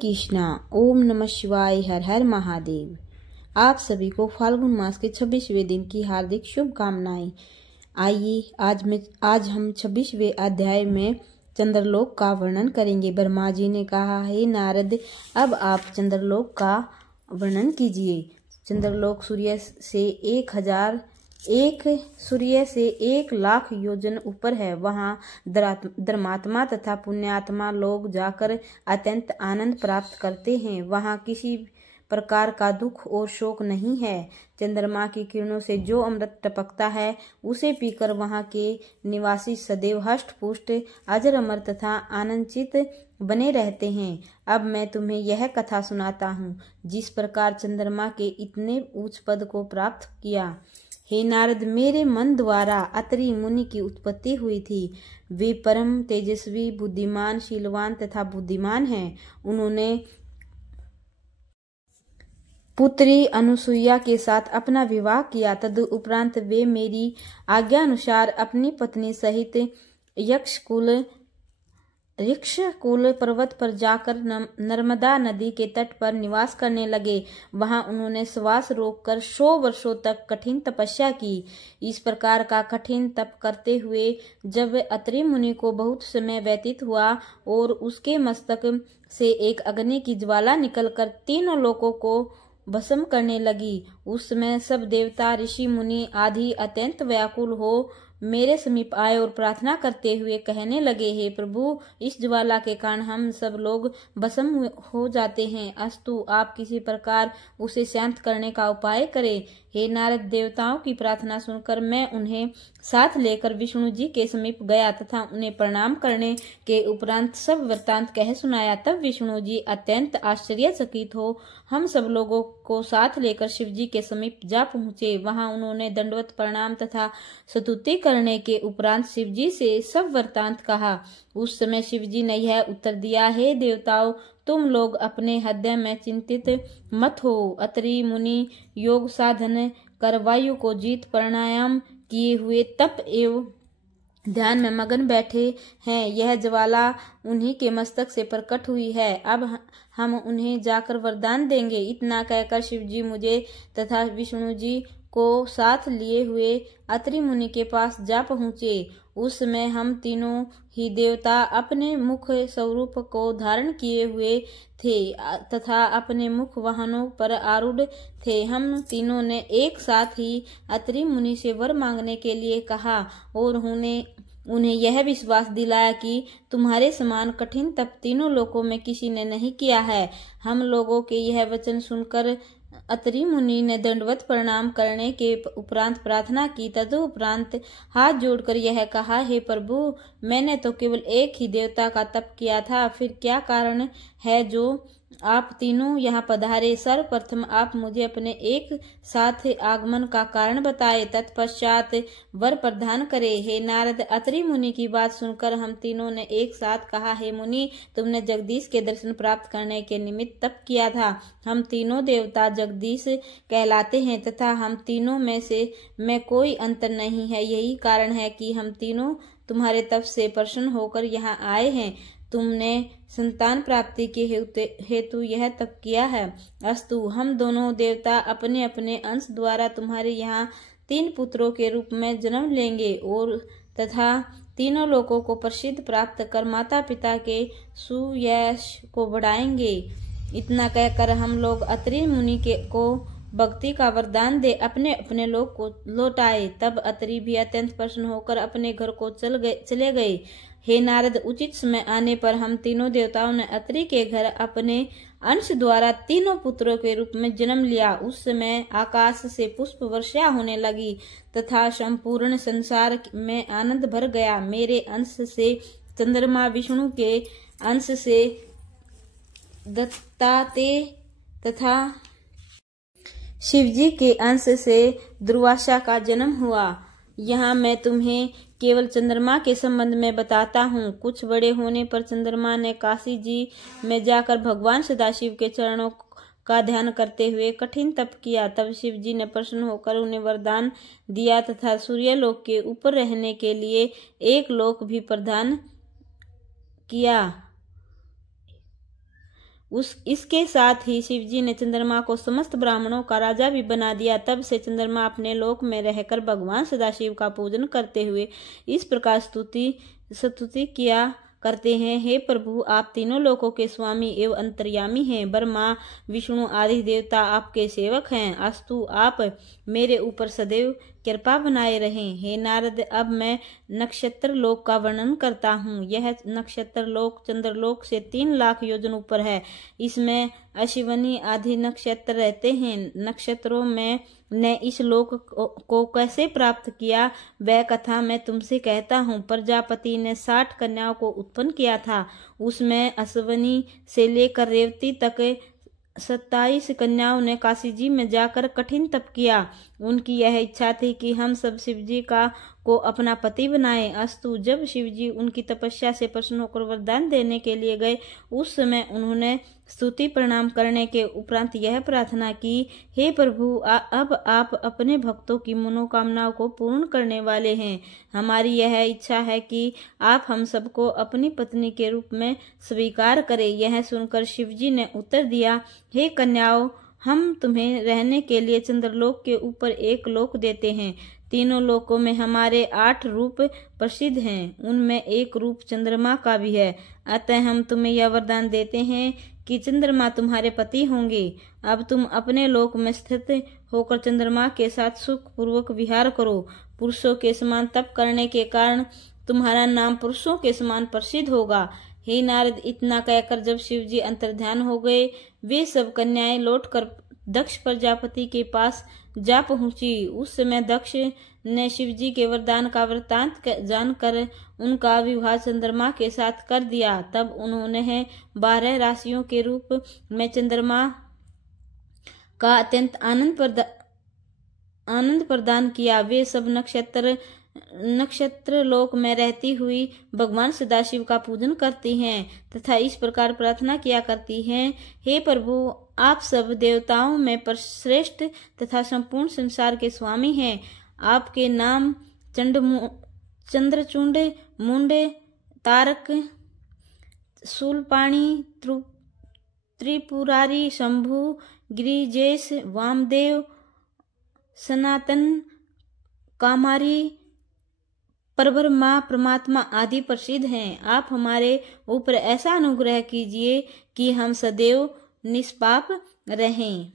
कृष्णा। ओम नमः शिवाय। हर हर महादेव। आप सभी को फाल्गुन मास के 26वें दिन की हार्दिक शुभकामनाएं। आइए आज हम 26वें अध्याय में चंद्रलोक का वर्णन करेंगे। ब्रह्मा जी ने कहा, हे नारद, अब आप चंद्रलोक का वर्णन कीजिए। चंद्रलोक सूर्य से 1,00,000 योजन ऊपर है। वहाँ धर्मात्मा तथा पुण्यात्मा लोग जाकर अत्यंत आनंद प्राप्त करते हैं। वहाँ किसी प्रकार का दुख और शोक नहीं है। चंद्रमा की किरणों से जो अमृत टपकता है, उसे पीकर वहाँ के निवासी सदैव हष्ट पुष्ट, अजर अमर तथा आनंदित बने रहते हैं। अब मैं तुम्हें यह कथा सुनाता हूँ, जिस प्रकार चंद्रमा के इतने ऊंच पद को प्राप्त किया। हे नारद, मेरे मन द्वारा अत्रि मुनि की उत्पत्ति हुई थी। वे परम तेजस्वी, बुद्धिमान, शीलवान तथा बुद्धिमान हैं। उन्होंने पुत्री अनुसुईया के साथ अपना विवाह किया। तदुपरांत वे मेरी आज्ञा अनुसार अपनी पत्नी सहित ऋक्षकुल पर्वत पर जाकर नर्मदा नदी के तट पर निवास करने लगे। वहां उन्होंने श्वास रोककर 100 वर्षों तक कठिन तपस्या की। इस प्रकार का कठिन तप करते हुए जब अत्रि मुनि को बहुत समय व्यतीत हुआ और उसके मस्तक से एक अग्नि की ज्वाला निकलकर तीनों लोकों को भस्म करने लगी, उस समय सब देवता, ऋषि, मुनि आदि अत्यंत व्याकुल हो मेरे समीप आए और प्रार्थना करते हुए कहने लगे, हे प्रभु, इस ज्वाला के कारण हम सब लोग भस्म हो जाते हैं। अस्तु, आप किसी प्रकार उसे शांत करने का उपाय करें। हे नारद, देवताओं की प्रार्थना सुनकर मैं उन्हें साथ लेकर विष्णु जी के समीप गया तथा उन्हें प्रणाम करने के उपरांत सब वृत्तांत कह सुनाया। तब विष्णु जी अत्यंत आश्चर्यचकित हो हम सब लोगों को साथ लेकर शिव जी के समीप जा पहुंचे। वहां उन्होंने दंडवत प्रणाम तथा स्तुति करने के उपरांत शिव जी से सब वृत्तांत कहा। उस समय शिव जी ने यह उत्तर दिया, हे देवताओं, तुम लोग अपने हृदय में चिंतित मत हो। अत्रि मुनि योग साधन कर वायु को जीत प्राणायाम किए हुए तप एवं ध्यान में मगन बैठे हैं। यह ज्वाला उन्हीं के मस्तक से प्रकट हुई है। अब हम उन्हें जाकर वरदान देंगे। इतना कहकर शिव जी मुझे तथा विष्णु जी को साथ लिए हुए अत्रि मुनि के पास जा पहुँचे। उस समय हम तीनों ही देवता अपने मुख स्वरूप को धारण किए हुए थे तथा अपने मुख वाहनों पर आरूढ़ थे। हम तीनों ने एक साथ ही अत्रि मुनि से वर मांगने के लिए कहा और उन्हें यह विश्वास दिलाया कि तुम्हारे समान कठिन तप तीनों लोकों में किसी ने नहीं किया है। हम लोगों के यह वचन सुनकर अत्रि मुनि ने दंडवत प्रणाम करने के उपरांत प्रार्थना की। तदुपरांत हाथ जोड़कर यह कहा, हे प्रभु, मैंने तो केवल एक ही देवता का तप किया था, फिर क्या कारण है जो आप तीनों यहाँ पधारे। सर्वप्रथम आप मुझे अपने एक साथ आगमन का कारण बताए, तत्पश्चात वर प्रदान करे। हे नारद, अत्रि मुनि की बात सुनकर हम तीनों ने एक साथ कहा, हे मुनि, तुमने जगदीश के दर्शन प्राप्त करने के निमित्त तप किया था। हम तीनों देवता जगदीश कहलाते हैं तथा हम तीनों में कोई अंतर नहीं है। यही कारण है कि हम तीनों तुम्हारे तप से प्रसन्न होकर यहाँ आए हैं। तुमने संतान प्राप्ति के हेतु यह तप किया है। अस्तु, हम दोनों देवता अपने अपने अंश द्वारा तुम्हारे यहाँ 3 पुत्रों के रूप में जन्म लेंगे और तथा तीनों लोगों को प्रसिद्ध प्राप्त कर माता पिता के सुयश को बढ़ाएंगे। इतना कहकर हम लोग अत्रि मुनि को भक्ति का वरदान दे अपने अपने लोक को लौटाए। तब अत्रि भी अत्यंत प्रसन्न होकर अपने घर को चले गए। हे नारद, उचित समय आने पर हम तीनों देवताओं ने अत्रि के घर अपने अंश द्वारा तीनों पुत्रों के रूप में जन्म लिया। उस समय आकाश से पुष्प वर्षा होने लगी तथा संपूर्ण संसार में आनंद भर गया। मेरे अंश से चंद्रमा, विष्णु के अंश से दत्तात्रेय तथा शिवजी के अंश से दुर्वासा का जन्म हुआ। यहाँ मैं तुम्हें केवल चंद्रमा के संबंध में बताता हूँ। कुछ बड़े होने पर चंद्रमा ने काशी जी में जाकर भगवान सदाशिव के चरणों का ध्यान करते हुए कठिन तप किया। तब शिव जी ने प्रसन्न होकर उन्हें वरदान दिया तथा सूर्यलोक के ऊपर रहने के लिए एक लोक भी प्रदान किया। इसके साथ ही शिवजी ने चंद्रमा को समस्त ब्राह्मणों का राजा भी बना दिया। तब से चंद्रमा अपने लोक में रहकर भगवान सदाशिव का पूजन करते हुए इस प्रकार स्तुति किया करते हैं, हे प्रभु, आप तीनों लोकों के स्वामी एवं अंतर्यामी हैं। ब्रह्मा विष्णु आदि देवता आपके सेवक हैं। अस्तु, आप मेरे ऊपर सदैव कृपा बनाए रहें। हे नारद, अब मैं नक्षत्र लोक का वर्णन करता हूँ। यह नक्षत्र लोक चंद्रलोक से 3 लाख योजन ऊपर है। इसमें अश्विनी आदि नक्षत्र रहते हैं। नक्षत्रों में ने इस लोक को कैसे प्राप्त किया, वह कथा मैं तुमसे कहता हूँ। प्रजापति ने 60 कन्याओं को उत्पन्न किया था। उसमें अश्विनी से लेकर रेवती तक 27 कन्याओं ने काशी जी में जाकर कठिन तप किया। उनकी यह इच्छा थी कि हम सब शिवजी को अपना पति बनाए। अस्तु, जब शिवजी उनकी तपस्या से प्रसन्न होकर वरदान देने के लिए गए, उस समय उन्होंने स्तुति प्रणाम करने के उपरांत यह प्रार्थना की, हे प्रभु, अब आप अपने भक्तों की मनोकामनाओं को पूर्ण करने वाले हैं। हमारी यह इच्छा है कि आप हम सबको अपनी पत्नी के रूप में स्वीकार करें। यह सुनकर शिवजी ने उत्तर दिया, हे कन्याओं, हम तुम्हें रहने के लिए चंद्रलोक के ऊपर एक लोक देते हैं। तीनों लोकों में हमारे 8 रूप प्रसिद्ध हैं। उनमें एक रूप चंद्रमा का भी है। अतः हम तुम्हें यह वरदान देते हैं कि चंद्रमा तुम्हारे पति होंगे। अब तुम अपने लोक में स्थित होकर चंद्रमा के साथ सुख पूर्वक विहार करो। पुरुषों के समान तप करने के कारण तुम्हारा नाम पुरुषों के समान प्रसिद्ध होगा। हे नारद, इतना कहकर जब शिवजी अंतर्ध्यान हो गए, वे सब कन्याएं लौटकर दक्ष प्रजापति के पास जा पहुंची। उस समय दक्ष ने शिवजी के वरदान का वृत्तांत जानकर उनका विवाह चंद्रमा के साथ कर दिया। तब उन्होंने 12 राशियों के रूप में चंद्रमा का अत्यंत आनंद प्रदान किया। वे सब नक्षत्र लोक में रहती हुई भगवान सदाशिव का पूजन करती हैं तथा इस प्रकार प्रार्थना किया करती हैं, हे प्रभु, आप सब देवताओं में श्रेष्ठ तथा संपूर्ण संसार के स्वामी हैं। आपके नाम चंद्रचूड, मुंड, तारक, शूलपाणी, त्रिपुरारी, शंभु, गिरिजेश, वामदेव, सनातन, कामारी, परब्रह्मा, परमात्मा आदि प्रसिद्ध हैं। आप हमारे ऊपर ऐसा अनुग्रह कीजिए कि हम सदैव निष्पाप रहें।